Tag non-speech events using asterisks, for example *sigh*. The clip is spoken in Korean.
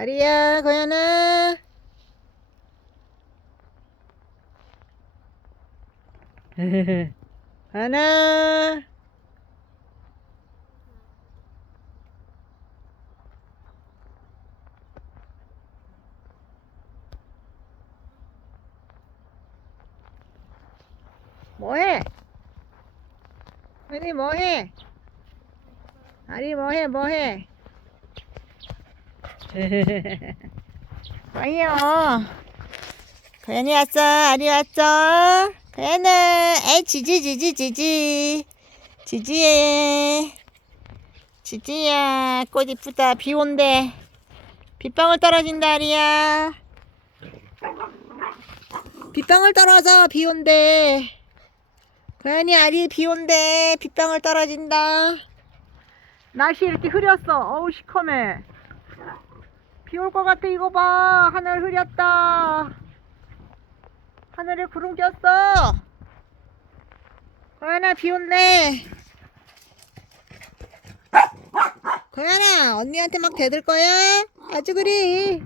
아리야, 고현아. 하나. 뭐해? 아니 뭐해? 아리 뭐해 뭐해? *laughs* 뭐해요? 고양이 왔어 아리 왔어. 고양이 에이 지지 지지 지지. 지지해. 지지야 꽃 이쁘다. 비 온대. 빗방울 떨어진다 아리야. 빗방울 떨어져 비 온대. 고양이 아리 비 온대. 빗방울 떨어진다. 날씨 이렇게 흐렸어. 어우 시커매 비올 것 같아 이거 봐. 하늘 흐렸다. 하늘에 구름 꼈어. 고양아 비 온대. 고양아 언니한테 막 대들 거야? 아주 그리